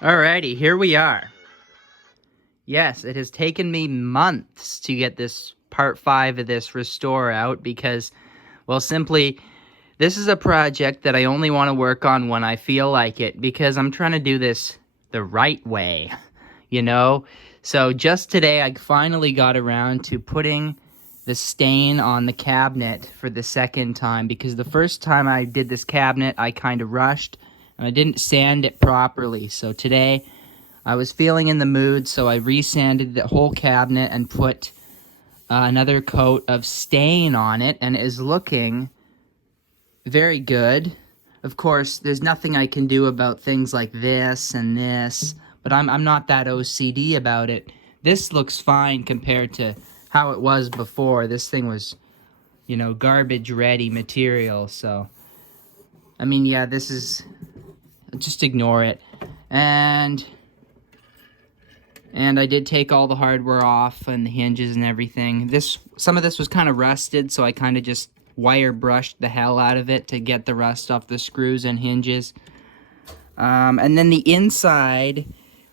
Alrighty, here we are. Yes, it has taken me months to get this part 5 of this restore out because, well, simply, this is a project that I only want to work on when I feel like it because I'm trying to do this the right way, you know? So just today, I finally got around to putting the stain on the cabinet for the second time because the first time I did this cabinet, I kind of rushed and I didn't sand it properly. So today, I was feeling in the mood, so I resanded the whole cabinet and put another coat of stain on it, and it is looking very good. Of course, there's nothing I can do about things like this and this, but I'm not that OCD about it. This looks fine compared to how it was before. This thing was, garbage-ready material, so... I mean, yeah, this is... Just ignore it. And I did take all the hardware off and the hinges and everything. Some of this was kind of rusted, so I kind of just wire brushed the hell out of it to get the rust off the screws and hinges. And then the inside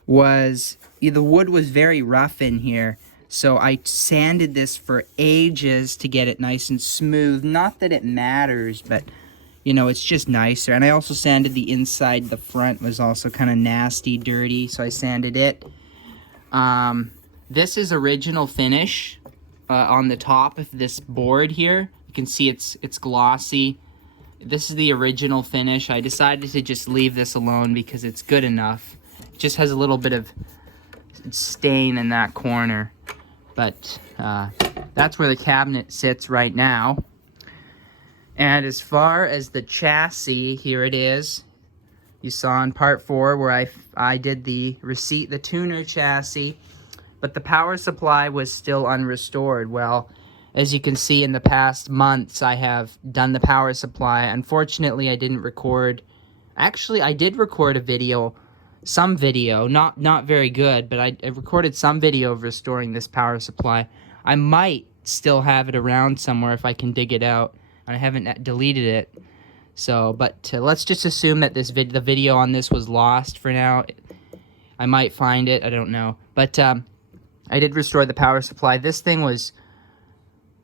was, the wood was very rough in here, so I sanded this for ages to get it nice and smooth. Not that it matters, but it's just nicer. And I also sanded the inside. The front was also kind of nasty, dirty, so I sanded it. This is original finish on the top of this board here. You can see it's glossy. This is the original finish. I decided to just leave this alone because it's good enough. It just has a little bit of stain in that corner. But that's where the cabinet sits right now. And as far as the chassis, here it is. You saw in part 4 where I did the tuner chassis, but the power supply was still unrestored. Well, as you can see in the past months, I have done the power supply. Unfortunately, I didn't record. Actually, I did record a video, some video, not very good, but I recorded some video of restoring this power supply. I might still have it around somewhere if I can dig it out. I haven't deleted it. So, but let's just assume that the video on this was lost for now. I might find it, I don't know. But I did restore the power supply. This thing was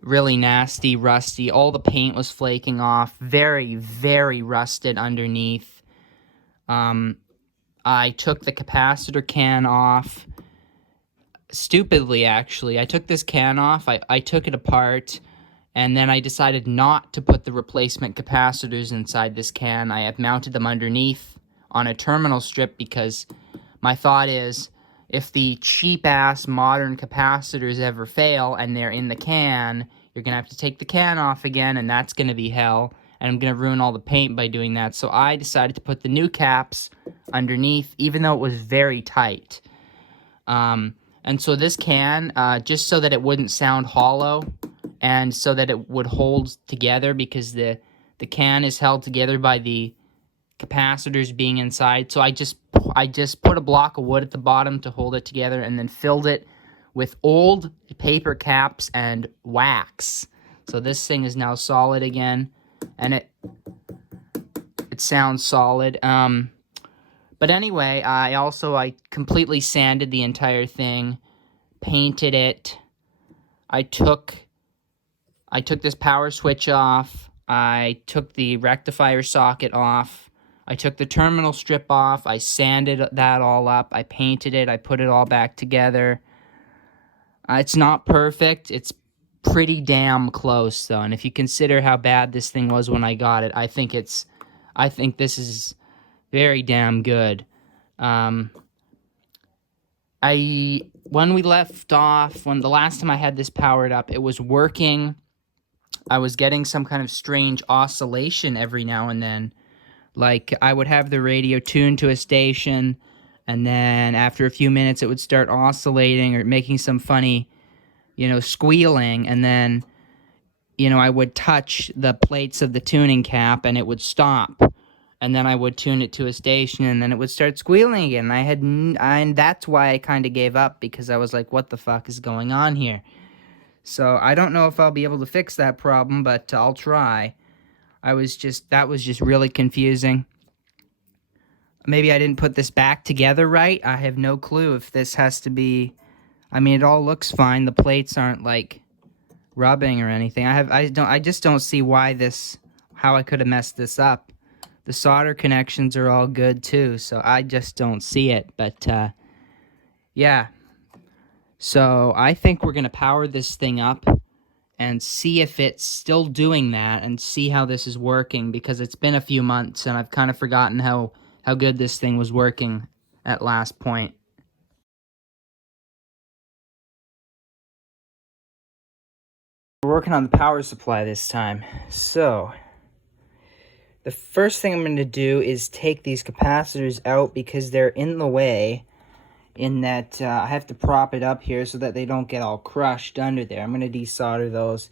really nasty, rusty. All the paint was flaking off. Very, very rusted underneath. I took the capacitor can off. Stupidly, actually. I took this can off. I took it apart. And then I decided not to put the replacement capacitors inside this can. I have mounted them underneath on a terminal strip because my thought is if the cheap-ass modern capacitors ever fail and they're in the can, you're going to have to take the can off again, and that's going to be hell. And I'm going to ruin all the paint by doing that. So I decided to put the new caps underneath, even though it was very tight. And so this can, just so that it wouldn't sound hollow, and so that it would hold together because the can is held together by the capacitors being inside. So I just put a block of wood at the bottom to hold it together and then filled it with old paper caps and wax. So this thing is now solid again, and it sounds solid. But anyway, I completely sanded the entire thing, painted it. I took this power switch off. I took the rectifier socket off. I took the terminal strip off. I sanded that all up. I painted it. I put it all back together. It's not perfect. It's pretty damn close, though. And if you consider how bad this thing was when I got it, I think this is very damn good. When we left off, when the last time I had this powered up, it was working. I was getting some kind of strange oscillation every now and then. Like, I would have the radio tuned to a station, and then after a few minutes it would start oscillating or making some funny, squealing, and then, I would touch the plates of the tuning cap and it would stop. And then I would tune it to a station, and then it would start squealing again. And that's why I kind of gave up, because I was like, what the fuck is going on here? So I don't know if I'll be able to fix that problem, but I'll try. That was just really confusing. Maybe I didn't put this back together right. I have no clue if this has to be... I mean, it all looks fine. The plates aren't, like, rubbing or anything. I just don't see how I could have messed this up. The solder connections are all good, too, so I just don't see it. But, yeah. So, I think we're going to power this thing up and see if it's still doing that and see how this is working, because it's been a few months and I've kind of forgotten how good this thing was working at last point. We're working on the power supply this time. So, the first thing I'm going to do is take these capacitors out because they're in the way, in that I have to prop it up here so that they don't get all crushed under there. I'm going to desolder those.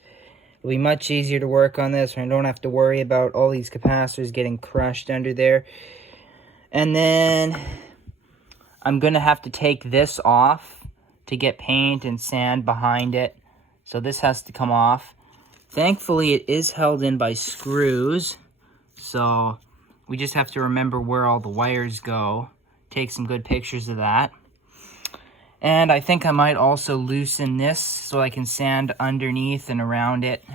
It'll be much easier to work on this when I don't have to worry about all these capacitors getting crushed under there. And then I'm going to have to take this off to get paint and sand behind it. So this has to come off. Thankfully, it is held in by screws. So we just have to remember where all the wires go. Take some good pictures of that. And I think I might also loosen this so I can sand underneath and around it.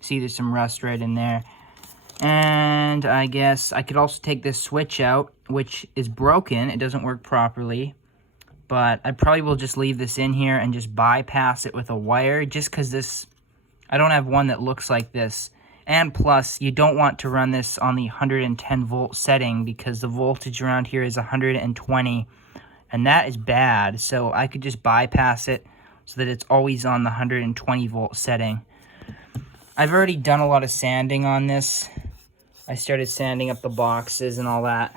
See, there's some rust right in there. And I guess I could also take this switch out, which is broken. It doesn't work properly. But I probably will just leave this in here and just bypass it with a wire, just because I don't have one that looks like this. And plus, you don't want to run this on the 110 volt setting because the voltage around here is 120. And that is bad, so I could just bypass it so that it's always on the 120 volt setting. I've already done a lot of sanding on this. I started sanding up the boxes and all that.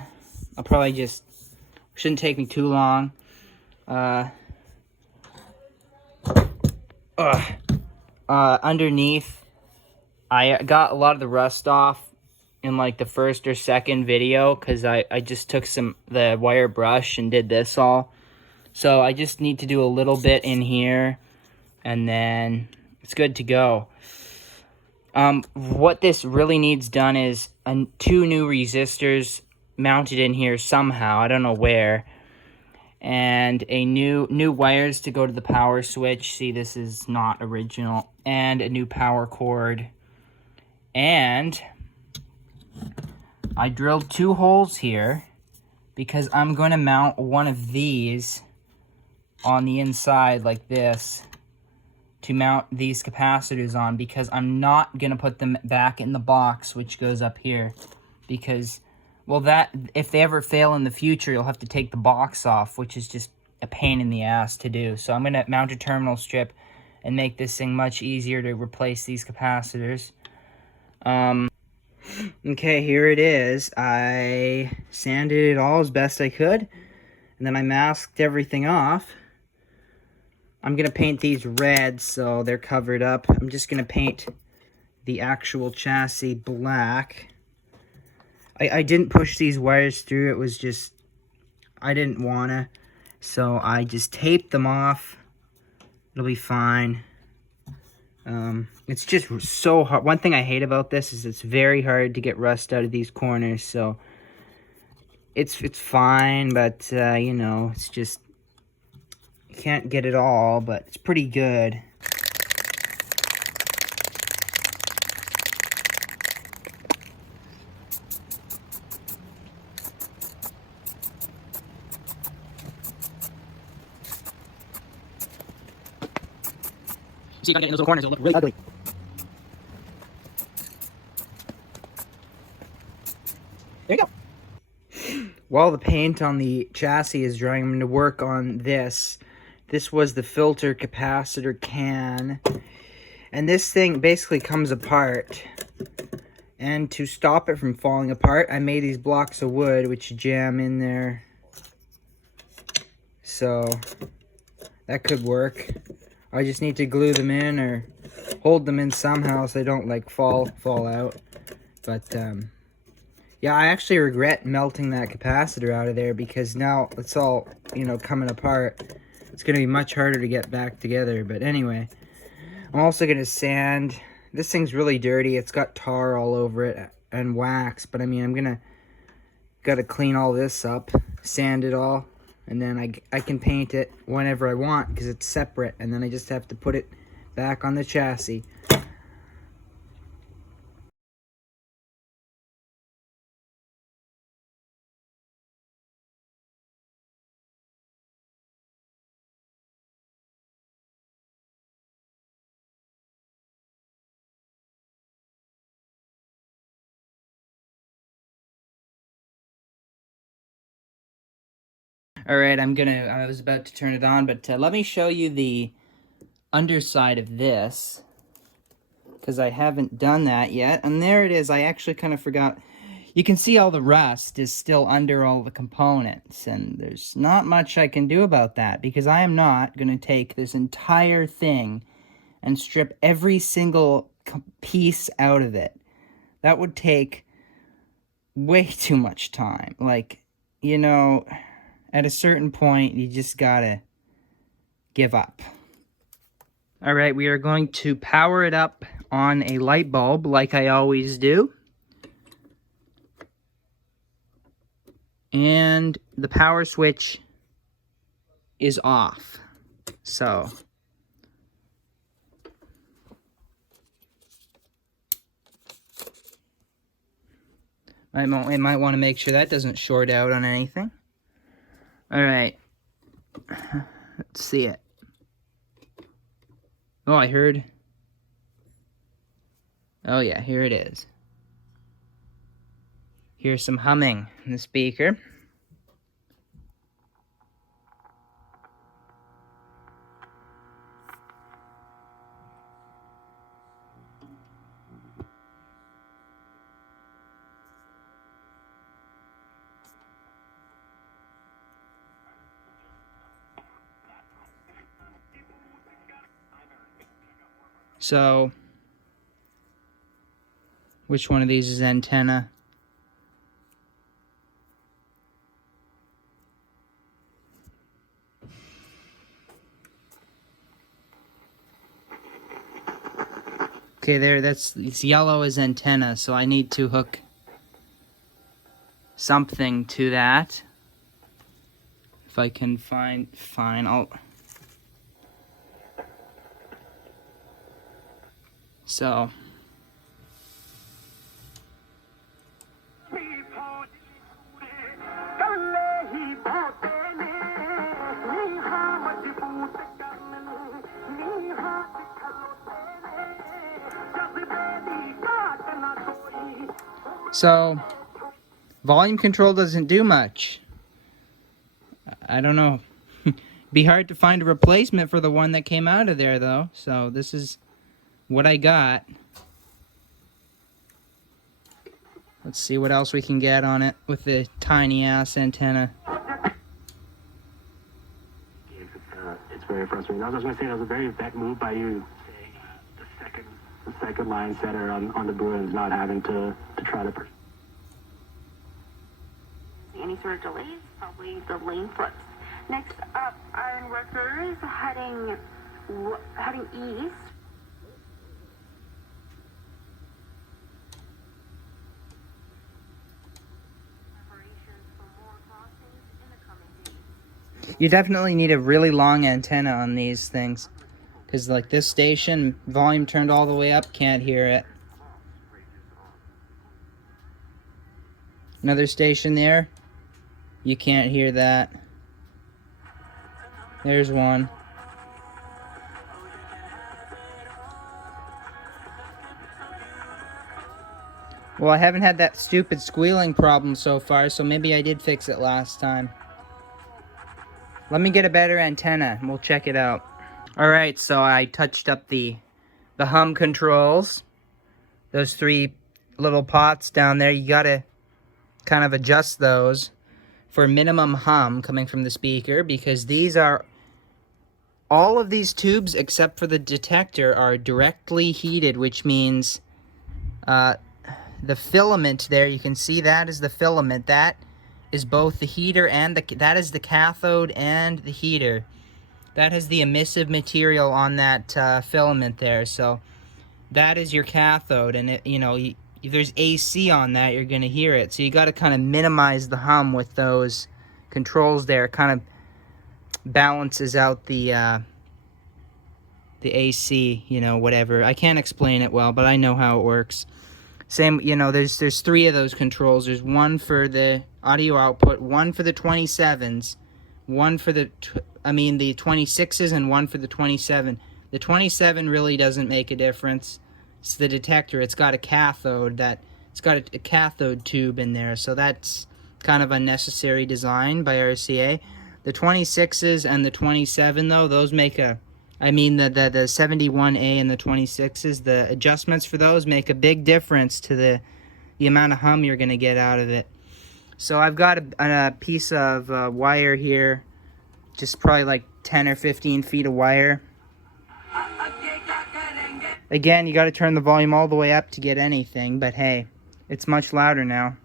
I'll probably just... Shouldn't take me too long. Underneath, I got a lot of the rust off in like the first or second video because I just took the wire brush and did this all. So I just need to do a little bit in here and then it's good to go. What this really needs done is 2 new resistors mounted in here somehow. I don't know where. And a new wires to go to the power switch. See, this is not original. And a new power cord. And I drilled 2 holes here because I'm going to mount one of these on the inside like this to mount these capacitors on, because I'm not going to put them back in the box, which goes up here, because, well, that if they ever fail in the future, you'll have to take the box off, which is just a pain in the ass to do. So I'm going to mount a terminal strip and make this thing much easier to replace these capacitors. Okay, here it is. I sanded it all as best I could, and then I masked everything off. I'm going to paint these red so they're covered up. I'm just going to paint the actual chassis black. I didn't push these wires through. It was just, I didn't want to. So I just taped them off. It'll be fine. It's just so hard. One thing I hate about this is it's very hard to get rust out of these corners. So it's fine, but you know, it's just, you can't get it all, but it's pretty good. See, if I get in those little corners, it'll look really ugly. There you go. While the paint on the chassis is drying, I'm going to work on this. This was the filter capacitor can. And this thing basically comes apart. And to stop it from falling apart, I made these blocks of wood which jam in there. So that could work. I just need to glue them in or hold them in somehow so they don't like fall out. But yeah, I actually regret melting that capacitor out of there because now it's all, you know, coming apart. It's going to be much harder to get back together. But anyway, I'm also going to sand. This thing's really dirty. It's got tar all over it and wax. But I mean, I'm going to Got to clean all this up, sand it all, and then I can paint it whenever I want because it's separate, and then I just have to put it back on the chassis. All right, I was about to turn it on, but let me show you the underside of this, because I haven't done that yet. And there it is. I actually kind of forgot. You can see all the rust is still under all the components, and there's not much I can do about that, because I am not going to take this entire thing and strip every single piece out of it. That would take way too much time. Like, you know, at a certain point, you just gotta give up. All right, we are going to power it up on a light bulb like I always do. And the power switch is off. So I might want to make sure that doesn't short out on anything. All right, let's see it. Oh, I heard. Oh yeah, here it is. Here's some humming in the speaker. So, which one of these is antenna? Okay, there, it's yellow as antenna, so I need to hook something to that. If I can fine, I'll... So... So, volume control doesn't do much. I don't know. Be hard to find a replacement for the one that came out of there, though. So, this is what I got. Let's see what else we can get on it with the tiny-ass antenna. It's very frustrating. I was going to say, that was a very vet move by you, saying the second line setter on the Bruins not having to try to... Any sort of delays, probably the lane flips. Next up, iron workers heading east. You definitely need a really long antenna on these things, because like this station, volume turned all the way up, can't hear it. Another station there, you can't hear that. There's one. Well, I haven't had that stupid squealing problem so far, so maybe I did fix it last time. Let me get a better antenna and we'll check it out. Alright, so I touched up the hum controls. Those three little pots down there, you gotta kind of adjust those for minimum hum coming from the speaker, because these are, all of these tubes except for the detector are directly heated, which means the filament there, you can see that is the filament. That is both the heater and that is the cathode and the heater. That has the emissive material on that filament there. So that is your cathode, and it, you if there's AC on that, you're going to hear it. So you got to kind of minimize the hum with those controls there. It kind of balances out the AC, you know, whatever. I can't explain it well, but I know how it works. Same, you know, there's 3 of those controls. There's one for the audio output, one for the 27s, one for the 26s, and one for the 27. The 27 really doesn't make a difference. It's the detector. It's got a cathode it's got a cathode tube in there, so that's kind of unnecessary design by RCA. The 26s and the 27 though, those make the 71A and the 26s, the adjustments for those make a big difference to the amount of hum you're going to get out of it. So I've got a piece of wire here, just probably like 10 or 15 feet of wire. Again, you got to turn the volume all the way up to get anything, but hey, it's much louder now.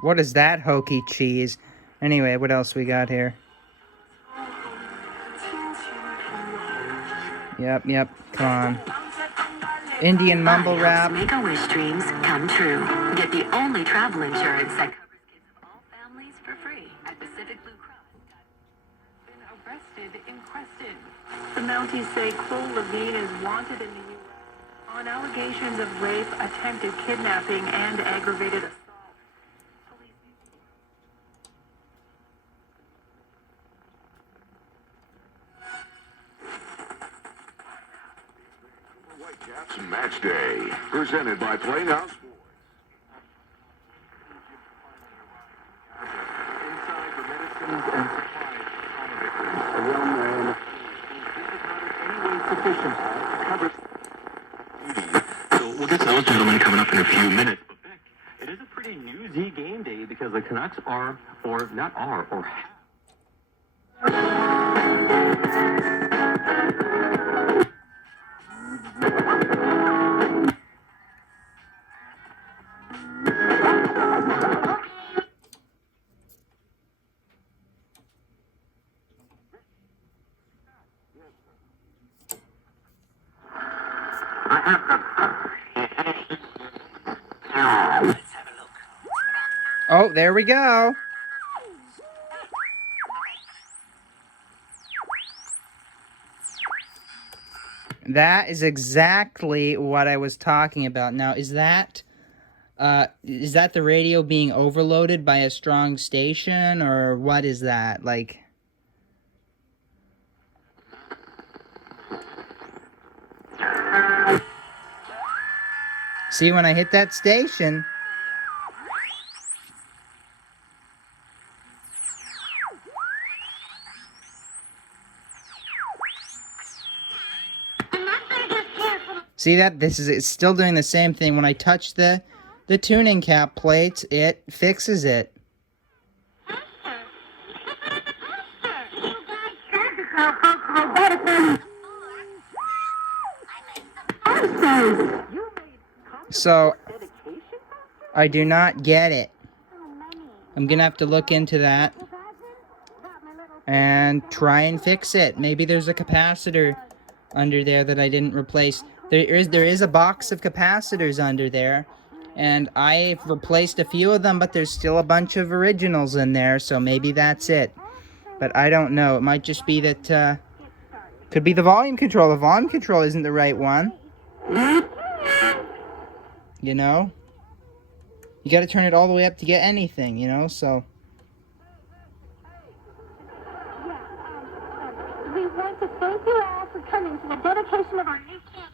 What is that hokey cheese? Anyway, what else we got here? Yep, come on. Indian mumble rap. Make our wish dreams come true. Get the only travel insurance that covers kids of all families for free at Pacific Blue Cross. Been arrested in Creston. The Mounties say Cole Levine is wanted in the U.S. on allegations of rape, attempted kidnapping, and aggravated assault. Jackson Match Day, presented by Playhouse Sports. Inside the medicines and supplies of young man. This is not in any way sufficient to cover. So we'll get to those gentlemen coming up in a few minutes. But Vic, it is a pretty newsy game day because the Canucks are, or not are, or have. Oh, there we go. That is exactly what I was talking about. Now, is that the radio being overloaded by a strong station, or what is that? Like, see, when I hit that station, see that? It's still doing the same thing. When I touch the tuning cap plates, it fixes it. So, I do not get it. I'm gonna have to look into that and try and fix it. Maybe there's a capacitor under there that I didn't replace. There is a box of capacitors under there, and I've replaced a few of them, but there's still a bunch of originals in there, so maybe that's it. But I don't know. It might just be that, could be the volume control. The volume control isn't the right one. You know? You gotta turn it all the way up to get anything, you know, so. We want to thank you all for coming to the dedication of our new campus.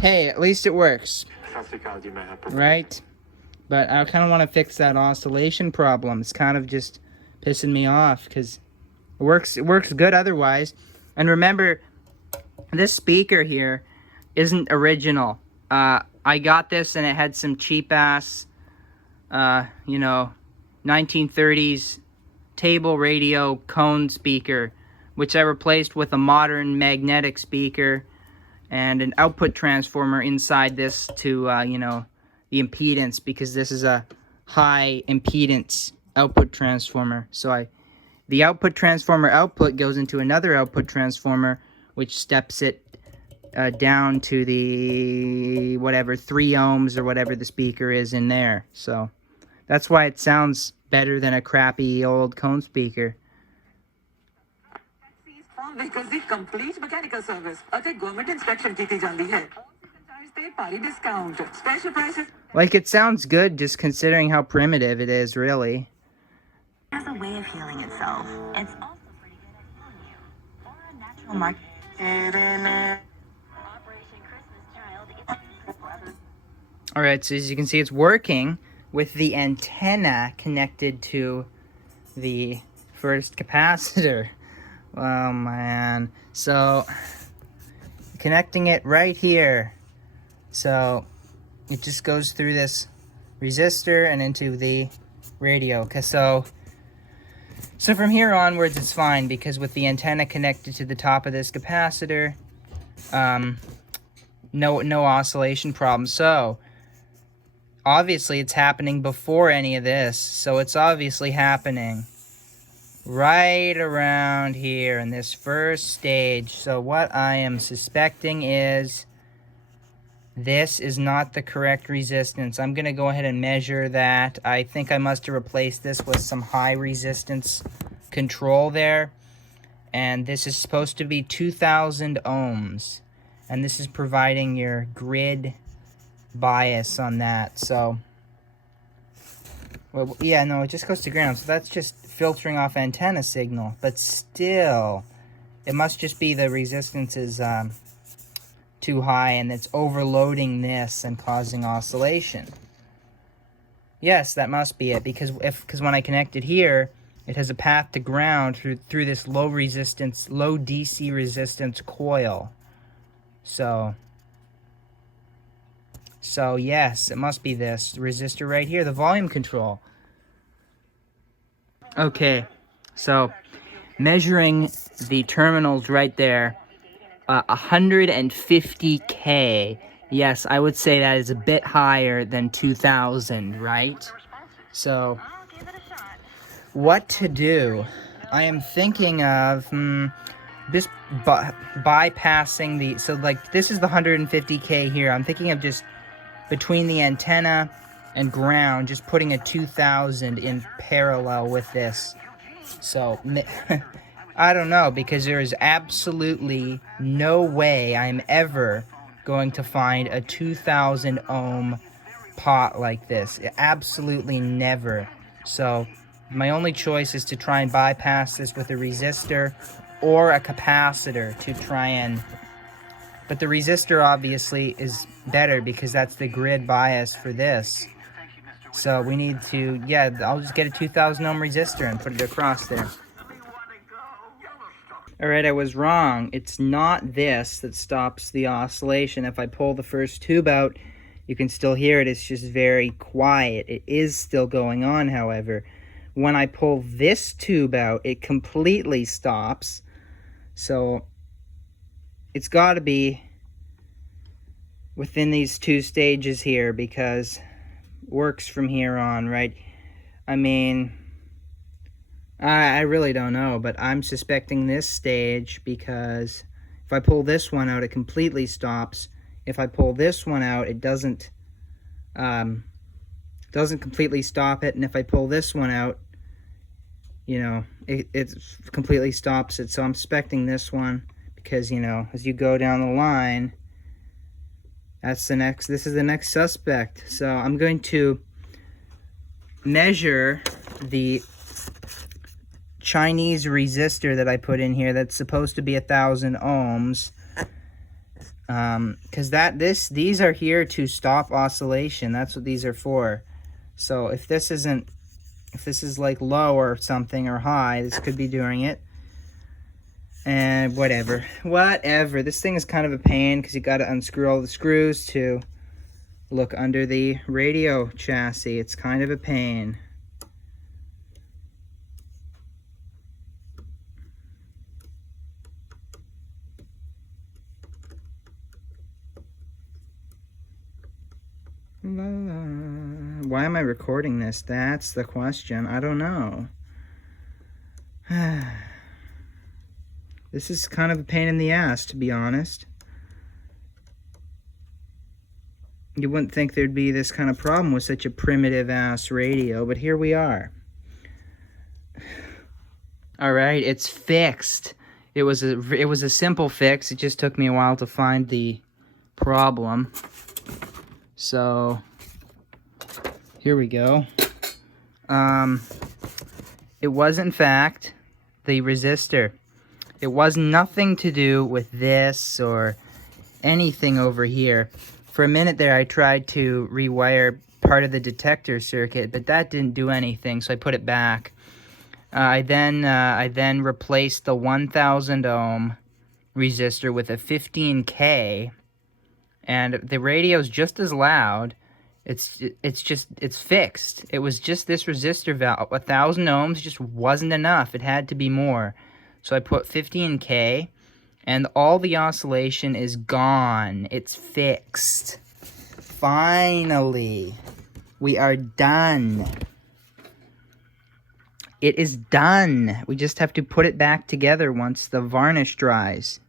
Hey, at least it works. Right? But I kind of want to fix that oscillation problem. It's kind of just pissing me off because it works good otherwise. And remember, this speaker here isn't original. I I got this and it had some cheap ass, 1930s table radio cone speaker, which I replaced with a modern magnetic speaker and an output transformer inside this to, the impedance, because this is a high impedance output transformer. So the output transformer output goes into another output transformer, which steps it down to the 3 ohms or whatever the speaker is in there. So that's why it sounds better than a crappy old cone speaker. vehicles the complete mechanical service ਅਤੇ government inspection ਕੀਤੀ ਜਾਂਦੀ ਹੈ ਤੇ ਭਾਰੀ discount special prices. Like, it sounds good just considering how primitive it is, really. It has a way of healing itself. It's also pretty good at healing you. Or a natural market. Operation Christmas Child. Alright, so as you can see, it's working with the antenna connected to the first capacitor. Oh, man. So, connecting it right here. So, it just goes through this resistor and into the radio. So from here onwards, it's fine, because with the antenna connected to the top of this capacitor, no oscillation problem. So, obviously, it's happening before any of this. So, it's obviously happening right around here in this first stage. So, what I am suspecting is this is not the correct resistance. I'm going to go ahead and measure that. I think I must have replaced this with some high resistance control there. And this is supposed to be 2,000 ohms. And this is providing your grid bias on that. So, well, yeah, no, it just goes to ground. So that's just filtering off antenna signal. But still, it must just be the resistance is too high, and it's overloading this and causing oscillation. Yes, that must be it, because when I connect it here, it has a path to ground through this low DC resistance coil. So yes, it must be this resistor right here, the volume control. Okay, so measuring the terminals right there. 150K. Yes, I would say that is a bit higher than 2,000, right? So, what to do? I am thinking of just bypassing the... So, like, this is the 150K here. I'm thinking of just between the antenna and ground, just putting a 2,000 in parallel with this. So... I don't know, because there is absolutely no way I'm ever going to find a 2,000 ohm pot like this. Absolutely never. So my only choice is to try and bypass this with a resistor or a capacitor to try and... But the resistor obviously is better, because that's the grid bias for this. So we need to... Yeah, I'll just get a 2,000 ohm resistor and put it across there. Alright, I was wrong. It's not this that stops the oscillation. If I pull the first tube out, you can still hear it. It's just very quiet. It is still going on, however. When I pull this tube out, it completely stops. So, it's got to be within these two stages here, because it works from here on, right? I mean... I really don't know, but I'm suspecting this stage, because if I pull this one out, it completely stops. If I pull this one out, it doesn't completely stop it, and if I pull this one out, it completely stops it. So I'm suspecting this one, because, as you go down the line, this is the next suspect. So I'm going to measure the Chinese resistor that I put in here that's supposed to be 1,000 ohms, because these are here to stop oscillation. That's what these are for. So if this is like low or something, or high, this could be doing it. And whatever, this thing is kind of a pain, because you got to unscrew all the screws to look under the radio chassis. It's kind of a pain. Why am I recording this? That's the question. I don't know. This is kind of a pain in the ass, to be honest. You wouldn't think there'd be this kind of problem with such a primitive ass radio, but here we are. All right, it's fixed. It was a simple fix. It just took me a while to find the problem. So here we go. It was in fact the resistor. It was nothing to do with this or anything over here. For a minute there, I tried to rewire part of the detector circuit, but that didn't do anything, so I put it back. I then replaced the 1000 ohm resistor with a 15K, and the radio's just as loud. It's fixed. It was just this resistor valve. 1000 ohms just wasn't enough. It had to be more. So I put 15K, and all the oscillation is gone. It's fixed. Finally, we are done. It is done. We just have to put it back together once the varnish dries.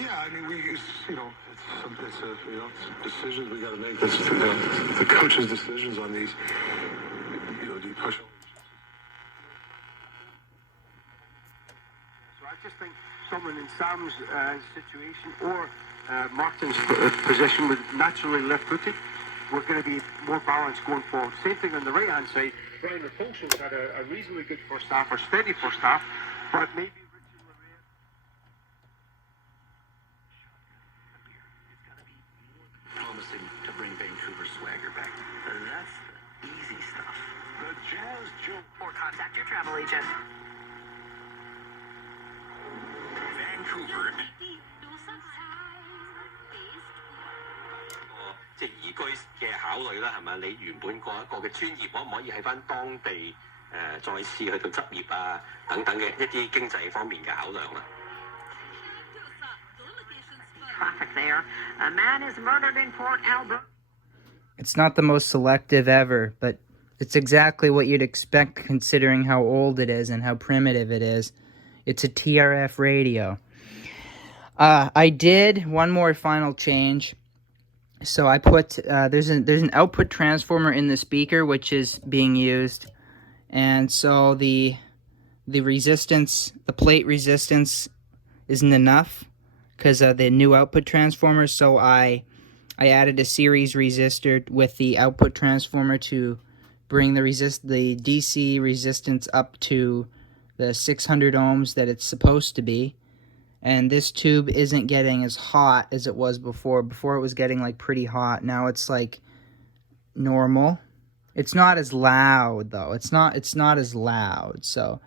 Yeah, I mean, it's decisions we got to make. This, the coach's decisions on these. Do you push? So I just think someone in Sam's situation or Martin's position would naturally left-footed. We're going to be more balanced going forward. Same thing on the right-hand side. Brian Repulsion's had a reasonably good first half, or steady first half, but maybe Promising to bring Vancouver's swagger back. That's the easy stuff. The Jazz Joke. Or contact your travel agent. Vancouver. 即係宜居嘅考慮啦，係咪？你原本嗰一個嘅專業可唔可以喺翻當地再試去到執業啊等等嘅一啲經濟方面嘅考量啦。Traffic there. A man is murdered in Port Albert. It's not the most selective ever, but it's exactly what you'd expect considering how old it is and how primitive it is. It's a TRF radio. I did one more final change. So I put, there's an output transformer in the speaker which is being used. And so the resistance, the plate resistance isn't enough because of the new output transformer. So I added a series resistor with the output transformer to bring the DC resistance up to the 600 ohms that it's supposed to be. And this tube isn't getting as hot as it was before. Before it was getting like pretty hot. Now it's like normal. It's not as loud though. It's not as loud. So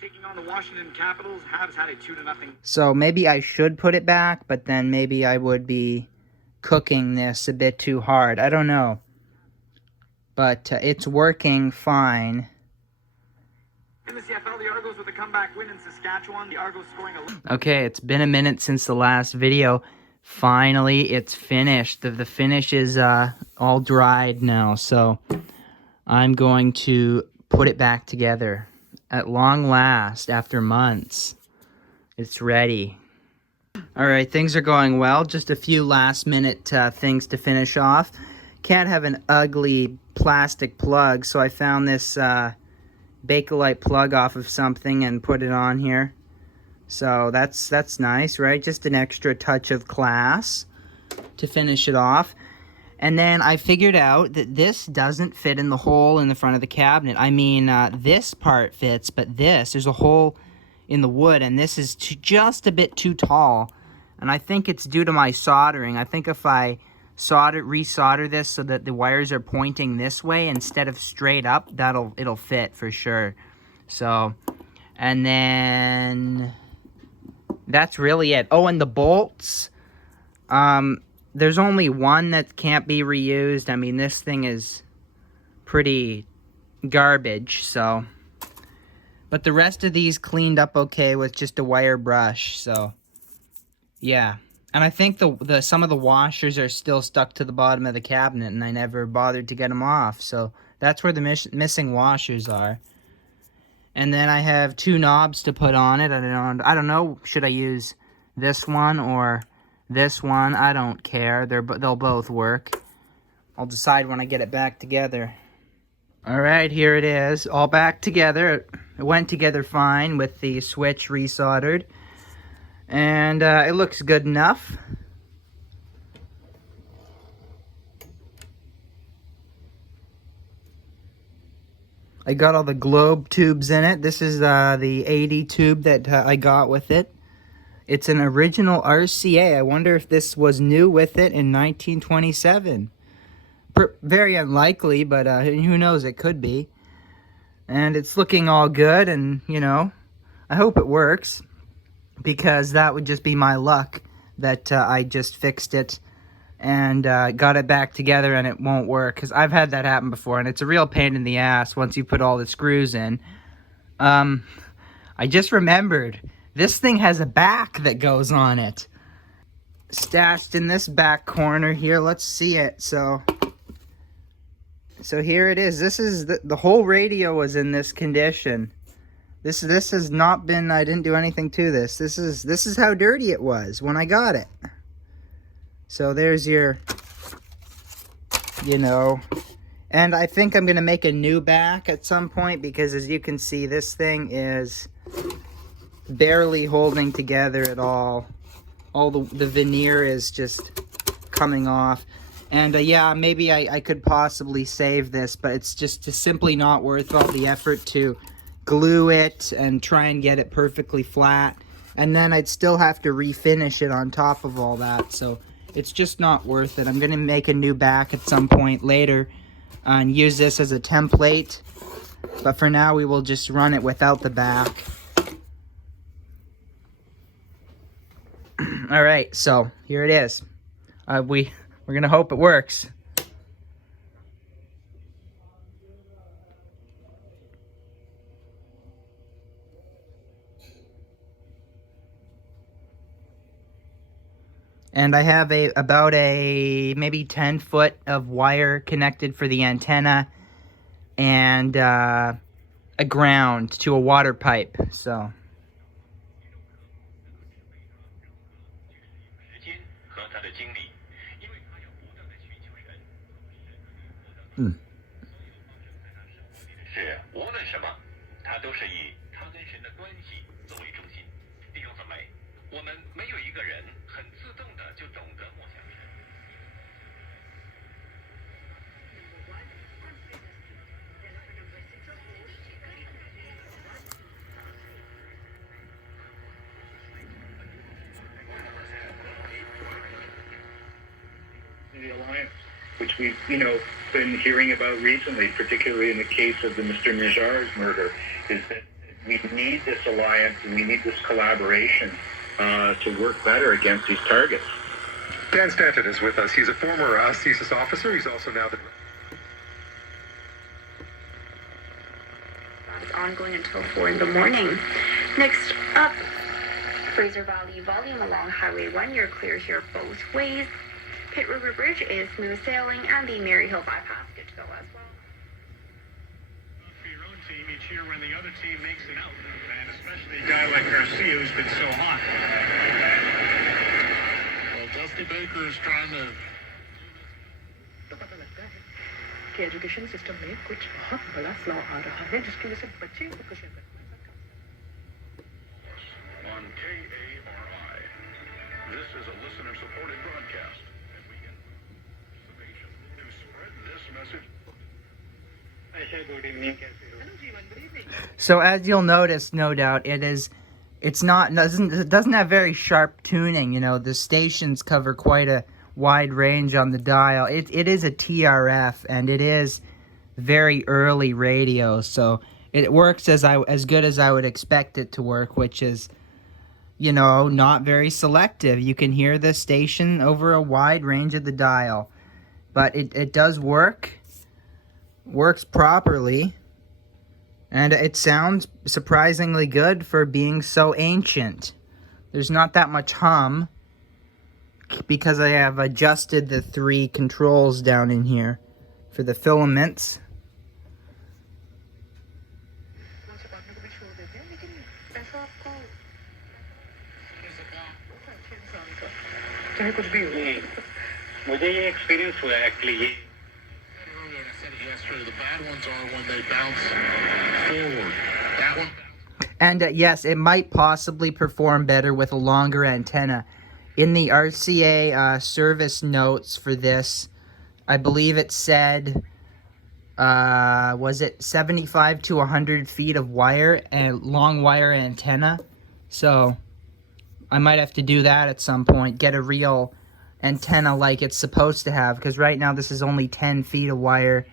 taking on the Washington Capitals, Habs had a 2-0. So maybe I should put it back, but then maybe I would be cooking this a bit too hard. I don't know. But it's working fine. In the CFL, the Argos with a comeback win in Saskatchewan. The Argos scoring a... Okay, it's been a minute since the last video. Finally, it's finished. The finish is all dried now, so I'm going to put it back together. At long last, after months, it's ready. Alright, things are going well. Just a few last-minute things to finish off. Can't have an ugly plastic plug, so I found this Bakelite plug off of something and put it on here. So that's nice, right? Just an extra touch of class to finish it off. And then I figured out that this doesn't fit in the hole in the front of the cabinet. I mean, this part fits, but there's a hole in the wood, and this is just a bit too tall. And I think it's due to my soldering. I think if I resolder this so that the wires are pointing this way instead of straight up, it'll fit for sure. So, and then that's really it. Oh, and the bolts. There's only one that can't be reused. I mean, this thing is pretty garbage, so. But the rest of these cleaned up okay with just a wire brush, so. Yeah. And I think some of the washers are still stuck to the bottom of the cabinet, and I never bothered to get them off. So that's where the missing washers are. And then I have 2 knobs to put on it. I don't know, should I use this one or this one? I don't care. They'll both work. I'll decide when I get it back together. All right, here it is, all back together. It went together fine with the switch resoldered. And it looks good enough. I got all the globe tubes in it. This is the 80 tube that I got with it. It's an original RCA. I wonder if this was new with it in 1927. Very unlikely, but who knows, it could be. And it's looking all good, and, you know, I hope it works, because that would just be my luck that I just fixed it and got it back together and it won't work, because I've had that happen before, and it's a real pain in the ass once you put all the screws in. I just remembered, this thing has a back that goes on it. Stashed in this back corner here, let's see it. So here it is. This is the whole radio was in this condition. This has not been, I didn't do anything to this. This is how dirty it was when I got it. So there's your, you know, and I think I'm going to make a new back at some point, because as you can see, this thing is barely holding together at all. All the veneer is just coming off. And yeah, maybe I could possibly save this, but it's just simply not worth all the effort to glue it and try and get it perfectly flat. And then I'd still have to refinish it on top of all that. So it's just not worth it. I'm going to make a new back at some point later and use this as a template. But for now, we will just run it without the back. All right, so here it is. We're going to hope it works. And I have about maybe 10 foot of wire connected for the antenna, and a ground to a water pipe. So. The alliance, which we've, been hearing about recently, particularly in the case of the Mr. Nijar's murder, is that we need this alliance and we need this collaboration to work better against these targets. Dan Stanton is with us. He's a former CSIS officer. He's also now the... That is ongoing until 4 in the morning. Next up, Fraser Valley volume along Highway 1. You're clear here both ways. Pitt River Bridge is smooth sailing, and the Maryhill bypass good to go as well. For your own team each year when the other team makes it out, and especially a guy like Garcia who's been so hot. Well, Dusty Baker is trying to... कि education system में कुछ बहुत बड़ा flaw आ रहा है जिसकी वजह से बच्चे कुछ On KARI, this is a listener-supported broadcast. And we get participation So as you'll notice, no doubt, it doesn't have very sharp tuning. You know, the stations cover quite a wide range on the dial. It is a TRF, and it is very early radio, so it works as good as I would expect it to work, which is, you know, not very selective. You can hear the station over a wide range of the dial, but it does works properly, and it sounds surprisingly good for being so ancient. There's not that much hum because I have adjusted the 3 controls down in here for the filaments. मुझे ये experience हुआ actually ये The bad ones are when they bounce forward. That one. And yes, it might possibly perform better with a longer antenna. In the RCA service notes for this, I believe it said, was it 75 to 100 feet of wire and long wire antenna? So I might have to do that at some point, get a real antenna like it's supposed to have, because right now this is only 10 feet of wire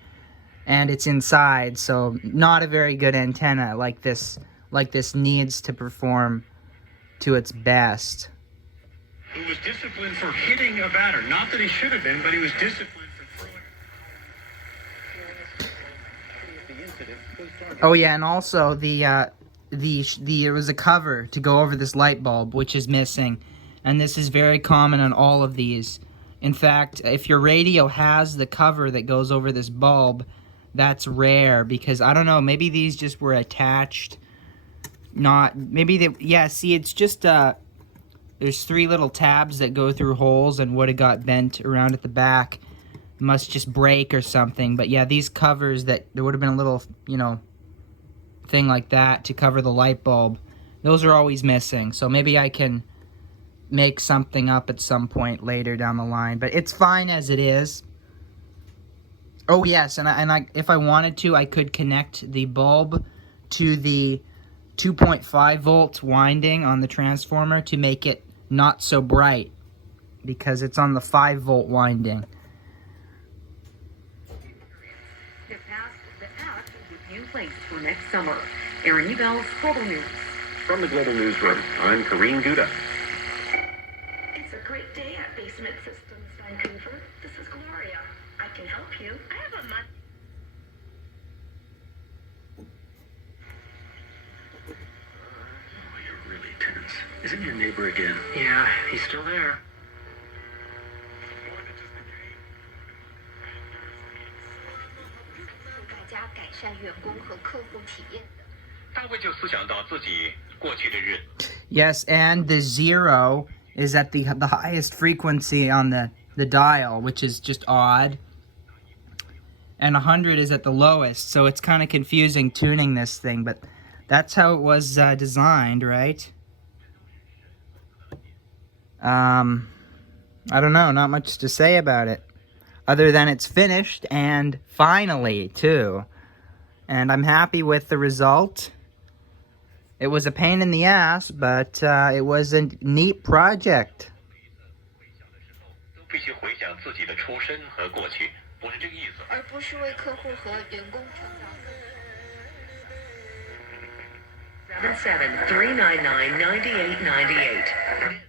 and it's inside, so not a very good antenna like this needs to perform to its best. He was disciplined for hitting a batter. Not that he should have been, but he was disciplined for throwing. Oh yeah, and also there was a cover to go over this light bulb, which is missing, and this is very common on all of these. In fact, if your radio has the cover that goes over this bulb, that's rare, because I don't know, maybe these just were attached. See, it's just there's 3 little tabs that go through holes, and would have got bent around at the back. Must just break or something. But yeah, these covers, that there would have been a little, you know, thing like that to cover the light bulb. Those are always missing. So maybe I can make something up at some point later down the line. But it's fine as it is. Oh yes, and I if I wanted to, I could connect the bulb to the 2.5 volt winding on the transformer to make it not so bright, because it's on the 5 volt winding. The past with new place for next summer. Aaron Ebell's Global News. From the Global Newsroom, I'm Karine Guda. It's a great day at Basement Systems, Vancouver. This is Gloria. I can help you. I have a month. Oh, you're really tense. Isn't your neighbor again? Yeah, he's still there. 大家改善员工和客户体验的。他会就思想到自己过去的日子。 Yes, and the 0 is at the highest frequency on the dial, which is just odd. And 100 is at the lowest, so it's kind of confusing tuning this thing, but that's how it was designed, right? I don't know, not much to say about it, other than it's finished, and finally, too. And I'm happy with the result. It was a pain in the ass, but it was a neat project. 都必须回想自己的出身和过去，不是这个意思。而不是为客户和员工创造。 77-399-9898.